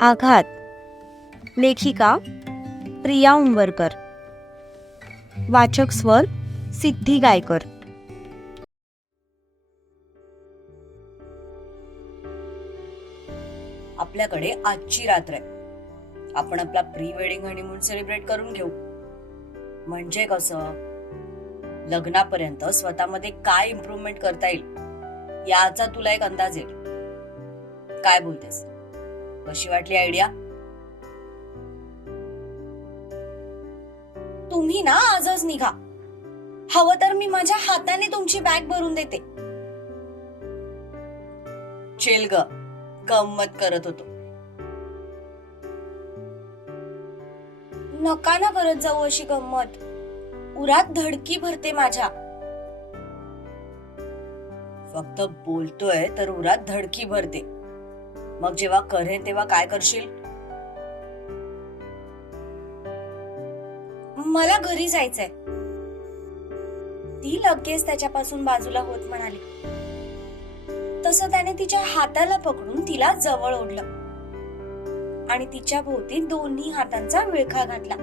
आघात. लेखिका प्रिया उंबरकर. वाचक स्वर सिद्धी गायकर. आपल्याकडे आजची रात्र आहे. आपण आपला प्री वेडिंग हनीमून सेलिब्रेट करून घेऊ. म्हणजे कसं? लग्नापर्यंत स्वतःमध्ये काय इम्प्रूव्हमेंट करता येईल? याचा तुला एक अंदाज येईल. काय बोलतेस? कशी वाटली आयडिया? तुम्ही ना आजच निघा. हवं तर मी माझ्या हाताने तुमची बॅग भरून देते. चेल ग गंमत करत होतो. नका ना करत जाऊ अशी गंमत. उरात धडकी भरते माझ्या. फक्त बोलतोय तर उरात धडकी भरते. मग जेव्हा करेन तेव्हा काय करशील? मला घरी जायचंय. ती लगेच त्याच्यापासून बाजूला होत म्हणाली. तसं त्याने तिच्या हाताला पकडून तिला जवळ ओढलं. आणि तिच्या भोवती दोन्ही हातांचा विळखा घातला.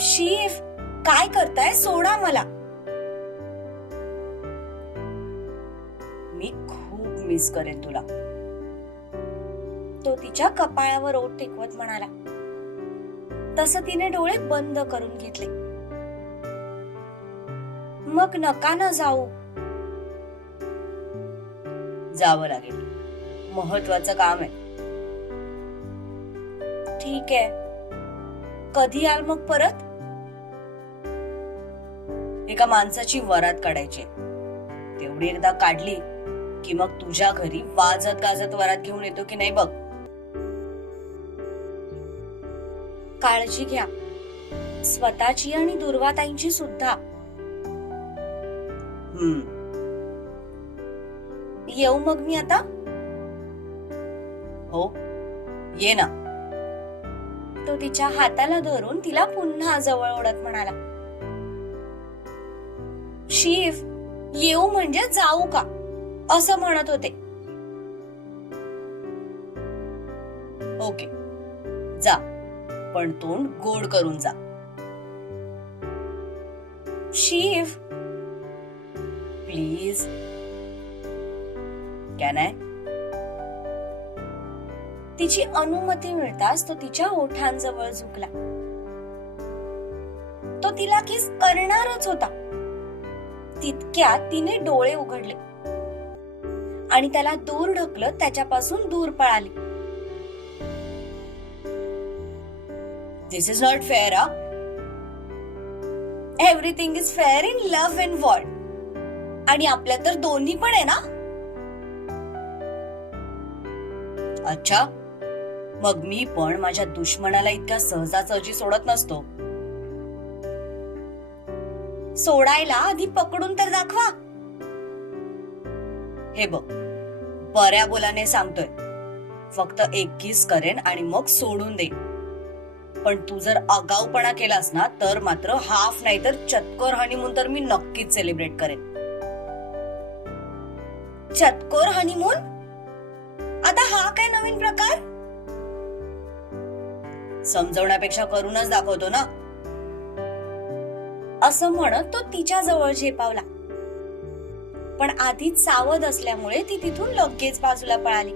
शीफ काय करताय? सोडा मला. मिस करेन तुला. तो तिच्या कपाळावर ओठ टेकवत म्हणाला. तसं तिने डोळे बंद करून घेतले. मग नका ना जाऊ. जावं लागेल. महत्वाचं काम आहे. ठीक आहे. कधी याल मग परत? एका माणसाची वरात काढायची. तेवढी एकदा काढली. की मग तुझ्या घरी वाजत गाजत वरात घेऊन येतो की नाही बघ. काळजी घ्या. स्वतःची आणि दुर्वाताईंची सुद्धा. येऊ मग मी आता? हो. ये ना. तो तिच्या हाताला धरून तिला पुन्हा जवळ ओढत म्हणाला. शिफ येऊ म्हणजे जाऊ का? असं म्हणत होते. ओके जा पण तोंड गोड करून जा. शिव प्लीज. Can I? तिची अनुमती मिळताच तो तिच्या ओठांजवळ झुकला. तो तिला किस करणारच होता. तितक्यात तिने डोळे उघडले. आणि त्याला दूर ढकलत त्याच्यापासून दूर पळाली. This is not fair everything is fair in love and war आणि आपल्या तर दोन्ही पण आहे ना? अच्छा मग मी पण माझ्या दुश्मनाला इतक्या सहजासहजी सोडत नसतो. सोडायला आधी पकडून तर दाखवा. हे बघ. बऱ्या बोलाने सांगतोय. फक्त एक किस करेन आणि मग सोडून दे पण तू जर आगाऊपणा केलास ना तर मात्र हाफ नाही तर चतकोर हनीमून तर मी नक्कीच सेलिब्रेट करेन. चतकोर हनीमून आता हा काय नवीन प्रकार? समजवण्यापेक्षा करूनच दाखवतो ना. असं म्हणत तो तिच्या जवळ झेपावला. पण आधीच सावध असल्यामुळे ती तिथून लगेच बाजूला पळाली.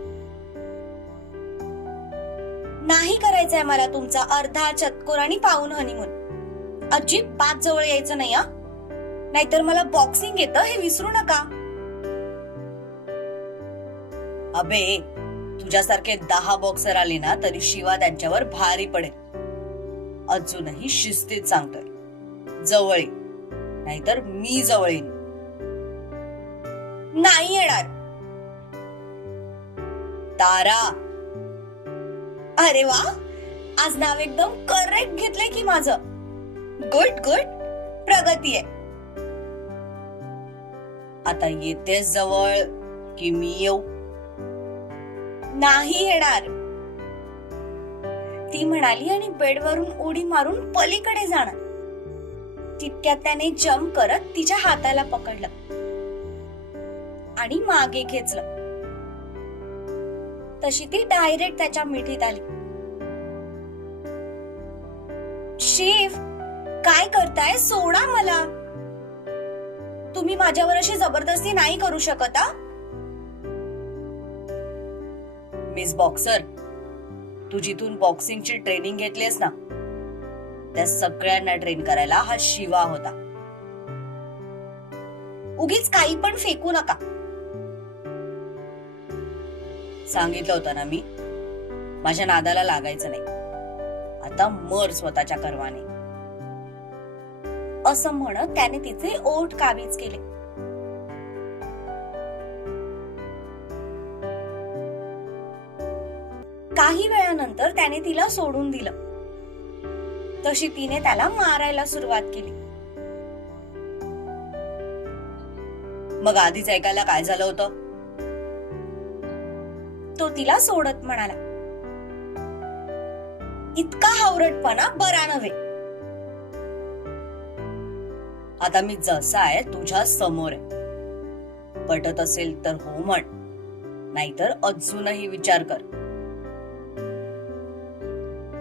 नाही करायचंय मला तुमचा अर्धा चतकोर आणि पाऊन हनीमून अजिबात जवळ यायचं नाही हा. नाहीतर मला बॉक्सिंग येतं हे विसरू नका. अबे तुझ्यासारखे दहा बॉक्सर आले ना तरी शिवा त्यांच्यावर भारी पडेल. अजूनही शिस्तीत सांगतोय. जवळ नाहीतर मी जवळ येईन. नाही येणार. तारा. अरे वा आज नाव एकदम करेक्ट घेतलंय की माझं. गुड गुड प्रगती आहे. आता येतेस जवळ की मी येऊ. नाही येणार. ती म्हणाली आणि बेडवरून उडी मारून पलीकडे जाणार तितक्यात त्याने जम्प करत तिच्या हाताला पकडलं. आणि मागे खेचलं. तशी ती डायरेक्ट त्याच्या मिठीत आली. शिव काय करताय? सोडा मला. तुम्ही माझ्यावर अशी जबरदस्ती नाही करू शकत मिस बॉक्सर तू जिथून बॉक्सिंगची ट्रेनिंग घेतलीस ना त्या सगळ्यांना ट्रेन करायला हा शिवा होता. उगीच काही पण फेकू नका. सांगितलं होतं ना मी माझ्या नादाला लागायचं नाही. आता मर स्वतःच्या कर्वाने. असं म्हणत त्याने तिचे ओठ काबीज केले. काही वेळानंतर त्याने तिला सोडून दिलं. तशी तिने त्याला मारायला सुरुवात केली. मग आधीच ऐकायला काय झालं होतं? तो तिला सोडत म्हणाला. इतका हावरटपणा बरा नव्हे. आता मी जसा आहे तुझ्या समोर आहे. पटत असेल तर हो म्हण नाहीतर अजूनही विचार कर.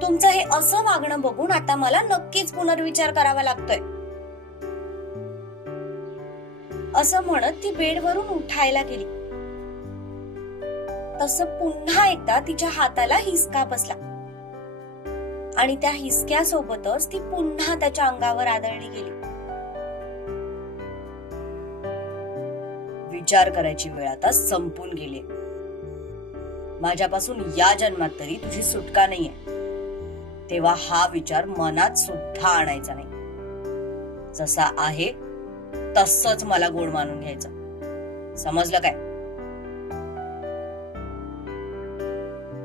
तुमचं हे असं वागणं बघून आता मला नक्कीच पुनर्विचार करावा लागतोय. असं म्हणत ती बेडवरून उठायला गेली. तस पुन्हा एकदा तिच्या हाताला हिसका बसला. आणि त्या हिसक्यासोबतच ती पुन्हा त्याच्या अंगावर आदळली गेली. विचार करायची वेळ आता संपून गेली. माझ्यापासून या जन्मात तरी तुझी सुटका नाहीये. तेव्हा हा विचार मनात सुद्धा आणायचा नाही. जसा आहे तसच मला गोड मानून घ्यायचं. समजलं काय?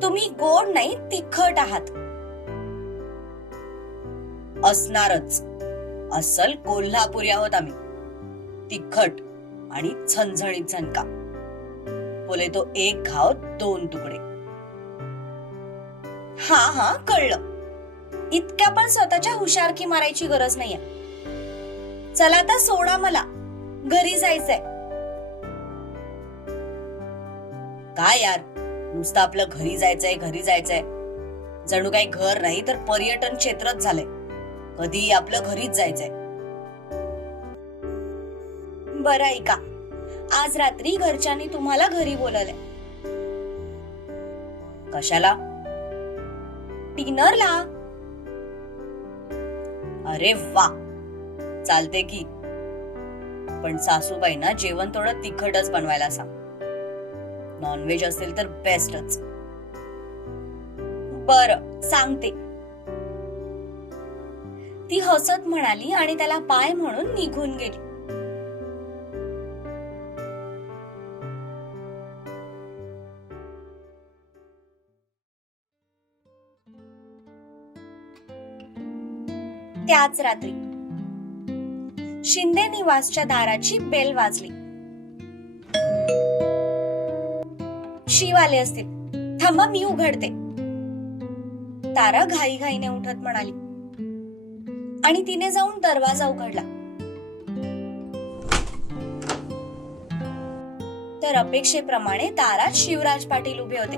तुम्ही गोड नाही तिखट आहात. असणारच. असल कोल्हापुरी आहोत आम्ही. तिखट आणि झणझणीत झणका. बोले तो एक घाव दोन तुकडे. हा हा कळलं. इतक्या पण स्वतःच्या हुशारकी मारायची गरज नाहीये. चला आता सोडा मला. घरी जायचंय. काय यार? नुसतं आपलं घरी जायचंय घरी जायचंय. जणू काही घर नाही तर पर्यटन क्षेत्रच झालंय. कधी आपलं घरीच जायचंय. बरं ऐका आज रात्री घरच्यांनी तुम्हाला घरी बोलवलंय. कशाला? डिनरला? अरे वा! चालते की. पण सासूबाईंना जेवण थोडं तिखटच बनवायला सांग. नॉनव्हेज असेल तर बेस्टच बर सांगते. ती हसत म्हणाली आणि त्याला पाय म्हणून निघून गेली. त्याच रात्री शिंदे निवासच्या दाराची बेल वाजली. शिव आले असतील. थांबा मी उघडते. तारा घाईघाईने उठत म्हणाली. आणि तिने जाऊन दरवाजा उघडला. तर अपेक्षेप्रमाणे दारात शिवराज पाटील उभे होते.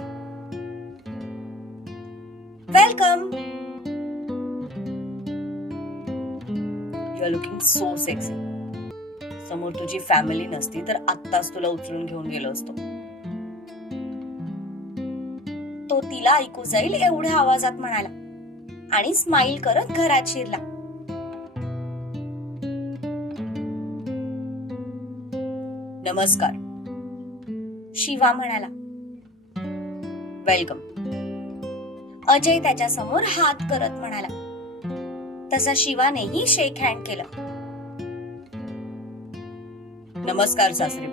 Welcome you are looking so sexy समोर तुझी फॅमिली नसती तर आत्ताच तुला उचलून घेऊन गेलो असतो. तिला ऐकू जाईल एवढ्या आवाजात म्हणाला. आणि स्माईल करत घरात शिरला. नमस्कार. शिवा म्हणाला. वेलकम अजय त्याच्यासमोर हात करत म्हणाला. तसा शिवानेही शेक हँड केलं. नमस्कार सासरी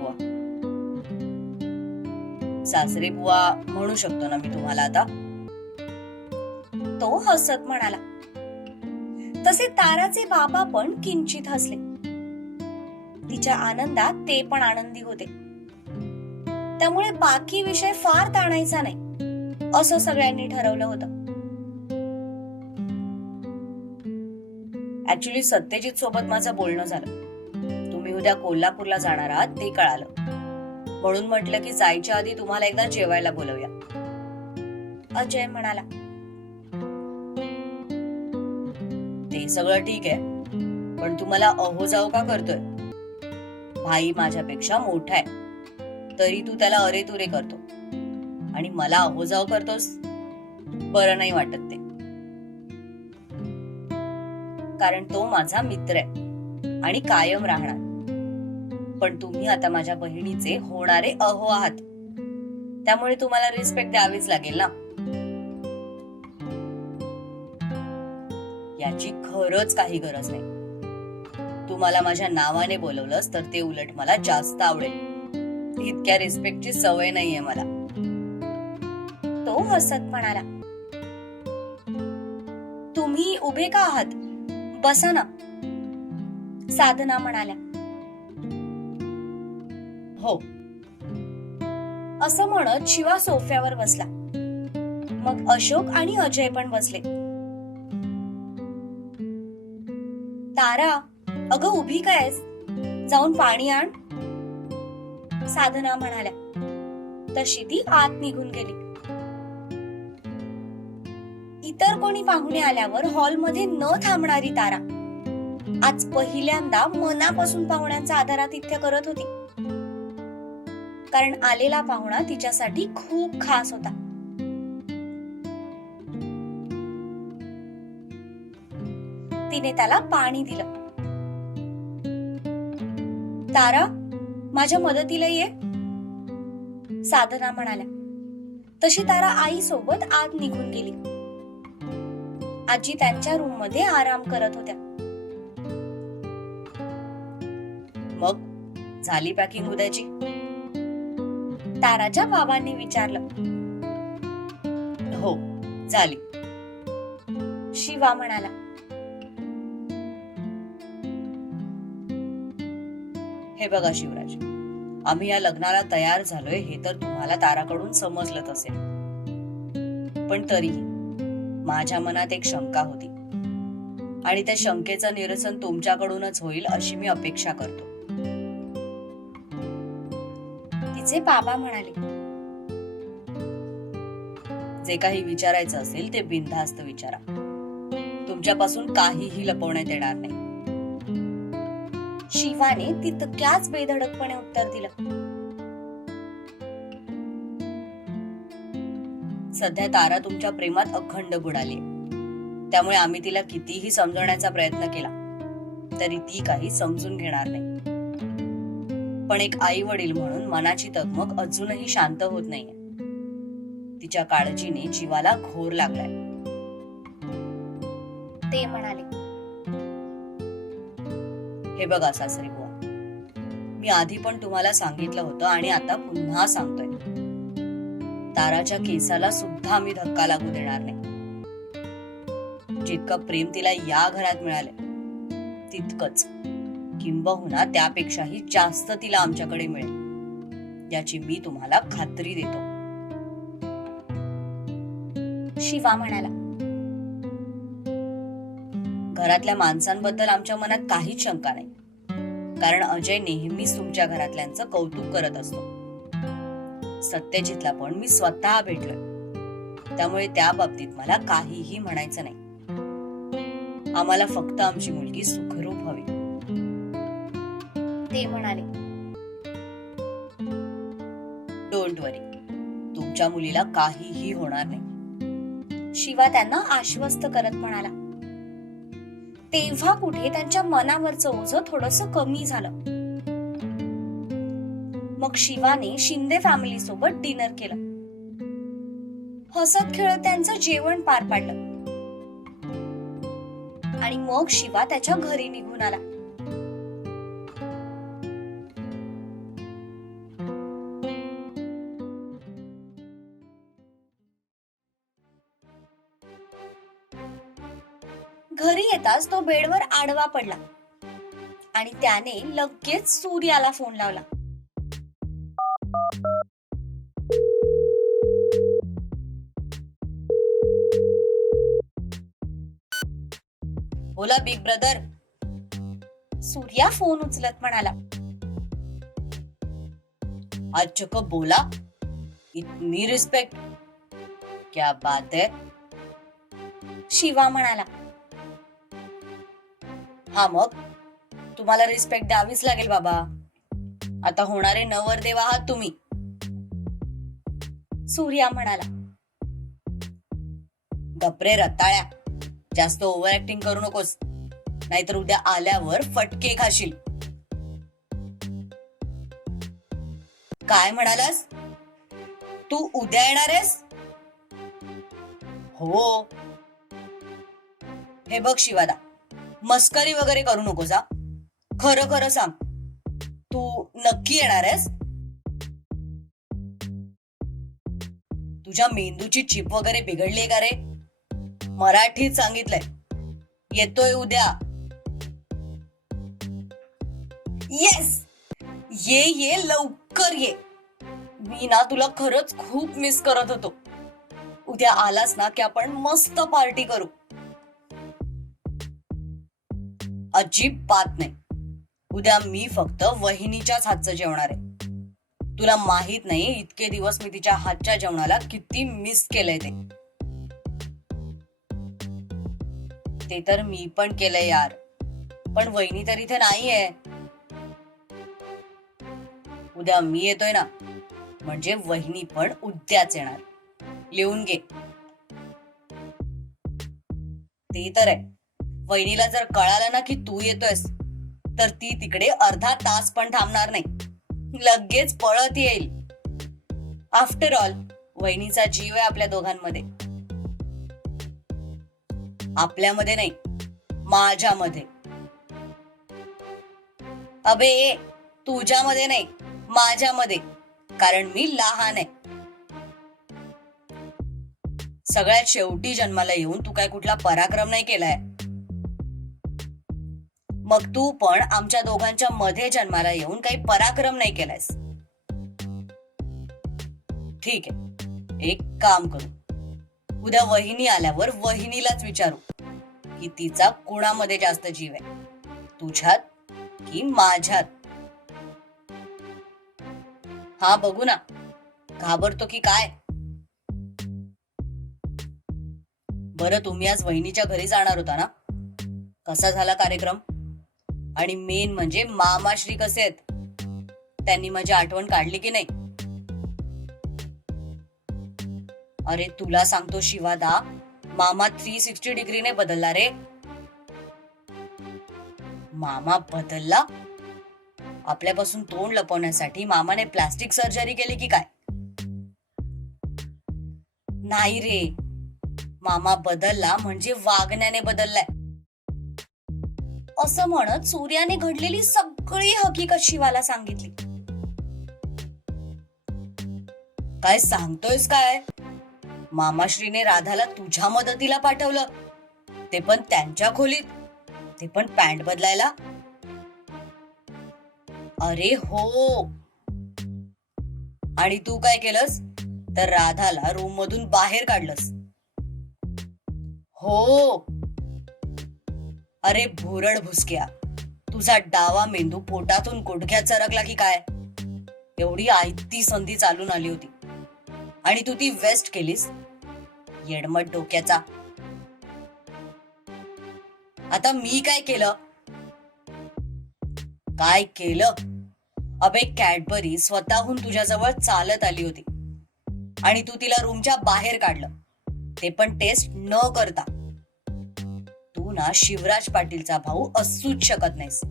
सासरे बुवा म्हणू शकतो ना मी तुम्हाला आता. तो हसत म्हणाला तसे ताराचे बाबा पण किंचित हसले. तिच्या आनंदात ते पण आनंदी होते. त्यामुळे बाकी विषय फार ताणायचा नाही. असं सगळ्यांनी ठरवलं होतं. ऍक्च्युली सत्यजित सोबत माझं बोलणं झालं. तुम्ही उद्या कोल्हापूरला जाणार आहात ते कळालं. म्हणून म्हटलं की जायच्या आधी तुम्हाला एकदा जेवायला बोलवूया. अजय म्हणाला ते सगळं ठीक आहे पण तू मला अहो जाऊ का करतोय? भाई माझ्यापेक्षा मोठा आहे तरी तू त्याला अरे तुरे करतो. आणि मला अहो जाऊ करतोस बरं नाही वाटत ते. कारण तो माझा मित्र आहे आणि कायम राहणार. पण तुम्ही आता माझ्या बहिणीचे होणारे अहो आहात. त्यामुळे तुम्हाला रिस्पेक्ट द्यावीच लागेल ना? याची खरंच काही गरज नाही. तुम्हाला माझ्या नावाने बोलवलंस तर ते उलट मला जास्त आवडेल. इतक्या रिस्पेक्टची सवय नाहीये मला. तो हसत म्हणाला तुम्ही उभे का आहात? बसा ना. साधना म्हणाल्या हो. असं म्हणत शिवा सोफ्यावर बसला. मग अशोक आणि अजय पण बसले. तारा अगं उभी काय जाऊन पाणी आण. साधना म्हणाल्या. तशी ती आत निघून गेली. इतर कोणी पाहुणे आल्यावर हॉलमध्ये न थांबणारी तारा. आज पहिल्यांदा मनापासून पाहुण्यांचा आदरातिथ्य करत होती. कारण आलेला पाहुणा तिच्यासाठी खूप खास होता. तिने त्याला पाणी दिलं. तारा माझ्या मदतीला ये साधना म्हणाल्या. तशी तारा आई सोबत आत निघून गेली. आजी त्यांच्या रूममध्ये आराम करत होत्या. मग झाली पॅकिंग उद्याची? ताराच्या बाबांनी विचारलं. हो झाली. शिवा म्हणाला. हे बघा शिवराज आम्ही या लग्नाला तयार झालोय हे तर तुम्हाला ताराकडून समजलंच असेल. पण तरीही माझ्या मनात एक शंका होती. आणि त्या शंकेचं निरसन तुमच्याकडूनच होईल अशी मी अपेक्षा करतो. तिचे बाबा म्हणाले. जे काही विचारायचं असेल ते बिनधास्त विचारा. तुमच्यापासून काहीही लपवण्यात येणार नाही. शिवाने तितक्याच बेधडकपणे उत्तर दिलं. सध्या तारा तुमच्या प्रेमात अखंड बुडाली. त्यामुळे आम्ही तिला कितीही समजवण्याचा प्रयत्न केला तरी ती काही समजून घेणार नाही. पण एक आई वडील म्हणून मनाची तगमग अजूनही शांत होत नाहीये. तिच्या काळजीने जीवाला घोर लागलाय. ते म्हणाले. हे बघा सासरी बुवा. मी आधी पण तुम्हाला सांगितलं होतं आणि आता पुन्हा सांगतोय. ताराच्या केसाला सुद्धा मी धक्का लागू देणार नाही. जितकं प्रेम तिला या घरात मिळालंय तितकंच. किंबहुना त्यापेक्षाही जास्त तिला आमच्याकडे मिळेल. याची मी तुम्हाला खात्री देतो. शिवा म्हणाला घरातल्या माणसांबद्दल आमच्या मनात काहीच शंका नाही. कारण अजय नेहमीच तुमच्या घरातल्यांचं कौतुक करत असतो. सत्यजितला पण मी स्वतः भेटलोय. त्यामुळे त्या बाबतीत मला काहीही म्हणायचं नाही. आम्हाला फक्त आमची मुलगी सुख ते म्हणाले. Don't worry. तुमच्या मुलीला काहीही होणार नाही. शिवा त्यांना आश्वस्त करत म्हणाला. तेव्हा कुठे त्यांच्या मनावरचं ओझ थोडस कमी झालं. मग शिवाने शिंदे फॅमिली सोबत डिनर केलं. हसत खेळत त्यांचं जेवण पार पाडलं. आणि मग शिवा त्याच्या घरी निघून आला. घरी येताच तो बेडवर आडवा पडला. आणि त्याने लगेच सूर्याला फोन लावला. बोला बिग ब्रदर सूर्या फोन उचलत म्हणाला. आज बोला. इतनी रिस्पेक्ट क्या बात है. शिवा म्हणाला. हा मग? तुम्हाला रिस्पेक्ट द्यावीच लागेल बाबा. आता होणारे नवरदेव आहात तुम्ही. सूर्या म्हणाला. गपरे रताळ्या. जास्त ओव्हर ऍक्टिंग करू नकोस. नाहीतर उद्या आल्यावर फटके खाशील. काय म्हणालास? तू उद्या येणार आहेस? हो. हे बघ शिवादा. मस्करी वगैरे करू नकोस हा खरं खरं सांग. तू नक्की येणार आहेस? तुझ्या मेंदूची चिप वगैरे बिघडली का रे? मराठीत सांगितलंय. येतोय उद्या. येस ये ये लवकर ये. मी ना तुला खरंच खूप मिस करत होतो. उद्या आलास ना की आपण मस्त पार्टी करू. अजिबात नाही. उद्या मी फक्त वहिनीच्याच हातचं जेवणार आहे. तुला माहीत नाही इतके दिवस मी तिच्या हातच्या जेवणाला किती मिस केलंय ते. ते तर मी पण केलंय यार. पण वहिनी तर इथे नाहीये. उद्या मी येतोय ना म्हणजे वहिनी पण उद्याच येणार. लिहून घे. ते तर आहे. वहिनीला जर कळालं ना की तू येतोयस तर ती तिकडे अर्धा तास पण थांबणार नाही. लगेच पळत येईल. आफ्टर ऑल वहिनीचा जीव आहे आपल्या दोघांमध्ये. आपल्यामध्ये नाही माझ्यामध्ये. अबे तुझ्यामध्ये नाही माझ्यामध्ये कारण मी लहान आहे. सगळ्यात शेवटी जन्माला येऊन तू काय कुठला पराक्रम नाही केलाय. मग तू पण आमच्या दोघांच्या मध्ये जन्माला येऊन काही पराक्रम नाही केलायस. ठीक आहे. एक काम करू. उद्या वहिनी आल्यावर वहिनीलाच विचारू की तिचा कुणामध्ये जास्त जीव आहे? तुझ्यात की माझ्यात? हा बघू ना. घाबरतो की काय? बरं तुम्ही आज वहिनीच्या घरी जाणार होता ना? कसा झाला कार्यक्रम? आणि मेन म्हणजे मामाश्री कसे आहेत? त्यांनी माझी आठवण काढली की नाही? अरे तुला सांगतो शिवादा मामा थ्री सिक्स्टी डिग्रीने बदलला रे. मामा बदलला? आपल्यापासून तोंड लपवण्यासाठी मामाने प्लास्टिक सर्जरी केली की काय? नाही रे. मामा बदलला म्हणजे वागण्याने बदललाय. असं म्हणत सूर्याने घडलेली सगळी हकीकत शिवाला सांगितली. काय सांगतोयस काय? मामाश्रीने राधाला तुझ्या मदतीला पाठवलं. ते पण त्यांच्या खोलीत. ते पण पॅन्ट बदलायला. अरे हो. आणि तू काय केलंस? तर राधाला रूम मधून बाहेर काढलंस. हो. अरे भुरड भुसक्या. तुझा डावा मेंदू पोटातून गुडघ्यात सरकला की काय? एवढी आयती संधी चालून आली होती. आणि तू ती वेस्ट केलीस? येडमट डोक्याचा. आता मी काय केलं? काय केलं? अबे कॅडबरी स्वतःहून तुझ्याजवळ चालत आली होती. आणि तू तिला रूमच्या बाहेर काढलं. ते पण टेस्ट न करता. तू शिवराज पाटीलचा भाऊ असूच शकत नाहीस.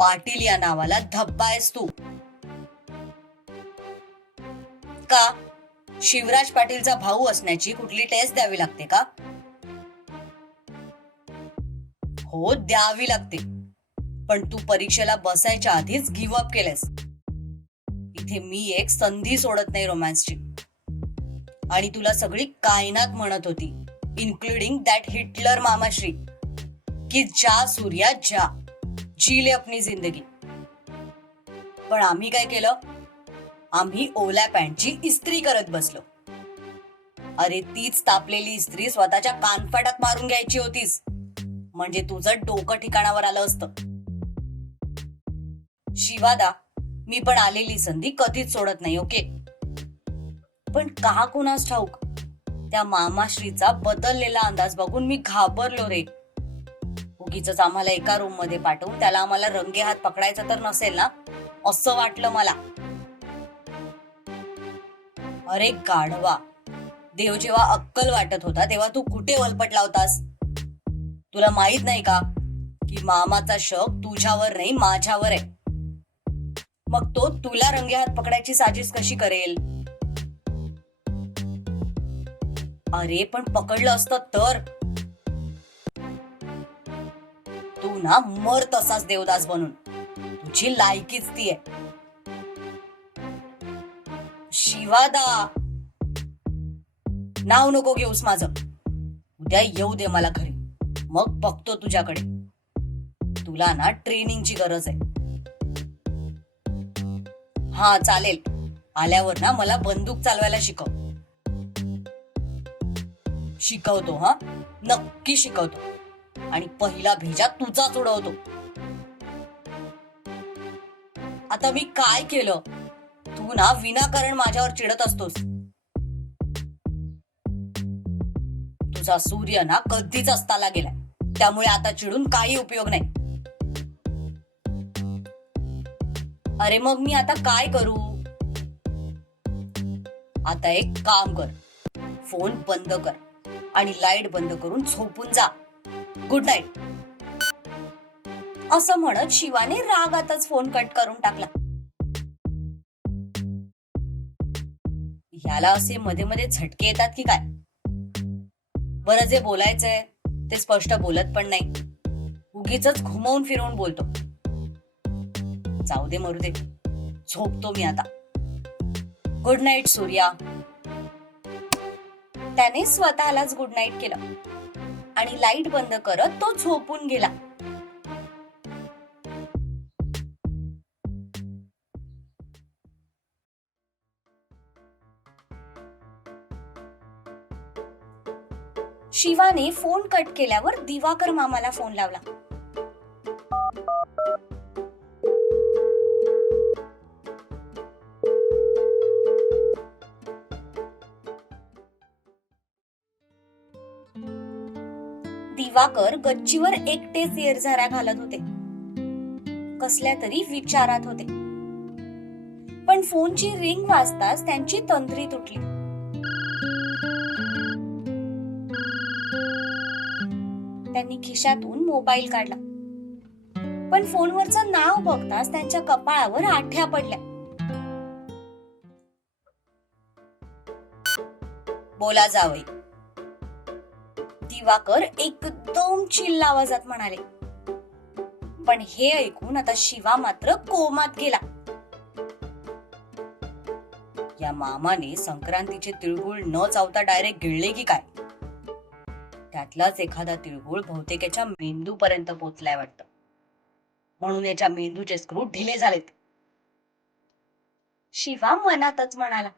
पाटील या नावाला धब्बा आहेस तू. का? शिवराज पाटीलचा भाऊ असण्याची कुठली टेस्ट द्यावी लागते का? हो द्यावी लागते. पण तू परीक्षेला बसायच्या आधीच गिव्ह अप केलेस इथे मी एक संधी सोडत नाही रोमॅन्सची. आणि तुला सगळी कायनात म्हणत होती. इन्क्लुडिंग दॅट हिटलर मामाश्री की जा सूर्या जा. जी ले अपनी जिंदगी. पण आम्ही काय केलं? आम्ही ओल्या पॅन्टची इस्त्री करत बसलो. अरे तीच तापलेली इस्त्री स्वतःच्या कानफाटात मारून घ्यायची होतीस. म्हणजे तुझं डोकं ठिकाणावर आलं असतं. शिवादा मी पण आलेली संधी कधीच सोडत नाही ओके? पण का कुणास ठाऊक? त्या मामाश्रीचा बदललेला अंदाज बघून मी घाबरलो रे. उगीच आम्हाला एका रूममध्ये पाठवून त्याला आम्हाला रंगे हात पकडायचा तर नसेल ना? असं वाटलं मला. अरे गाढवा. देव जेव्हा अक्कल वाटत होता तेव्हा तू कुठे वलपटला होतास? तुला माहीत नाही का की मामाचा शक तुझ्यावर नाही माझ्यावर आहे. मग तो तुला रंगे हात पकडायची साजिश कशी करेल? अरे पण पकडलं असतं तर? तू ना मर तसाच देवदास बनून. तुझी लायकीच ती आहे. शिवादा! नाव नको घेऊस माझं. उद्या येऊ दे मला घरी. मग बघतो तुझ्याकडे. तुला ना ट्रेनिंगची गरज आहे. हा चालेल. आल्यावर ना मला बंदूक चालवायला शिकव. शिकवतो हा? नक्की शिकवतो. आणि पहिला भेजा तुझाच उडवतो. आता मी काय केलं? तू ना विनाकारण माझ्यावर चिडत असतोस. तुझा सूर्य ना कधीच असताला गेलाय त्यामुळे आता चिडून काही उपयोग नाही. अरे मग मी आता काय करू? आता एक काम कर. फोन बंद कर. आणि लाइट बंद करून झोपून जा. गुड नाईट असं म्हणत शिवाने रागातच फोन कट करून टाकला. ह्याला असे मध्ये मध्ये झटके येतात की काय? बरं जे बोलायचंय ते स्पष्ट बोलत पण नाही. उगीच घुमवून फिरवून बोलतो. जाऊ दे मरू दे. झोपतो मी आता. Good night Surya. त्याने स्वतःलाच गुड नाईट केलं. आणि लाइट बंद करत तो झोपून गेला. शिवाने फोन कट केल्यावर दिवाकर मामाला फोन लावला. प्रभाकर गच्चीवर एकटेच येरझाऱ्या घालत होते. कसल्या तरी विचारात होते. पण फोनची रिंग वाजताच त्यांची तंत्री तुटली. त्यांनी खिशातून मोबाईल काढला. पण फोनवरचं नाव बघताच त्यांच्या कपाळावर आठ्या पडल्या. बोला जावई. दिवाकर एकदम चिल्ल आवाजात म्हणाले. पण हे ऐकून आता शिवा मात्र कोमात गेला. या मामाने संक्रांतीचे तिळगुळ न चावता डायरेक्ट गिळले की काय? त्यातलाच एखादा तिळगुळ बहुतेक याच्या मेंदू पर्यंत पोचलाय वाटत. म्हणून याच्या मेंदूचे स्क्रू ढिले झालेत. शिवा मनातच म्हणाला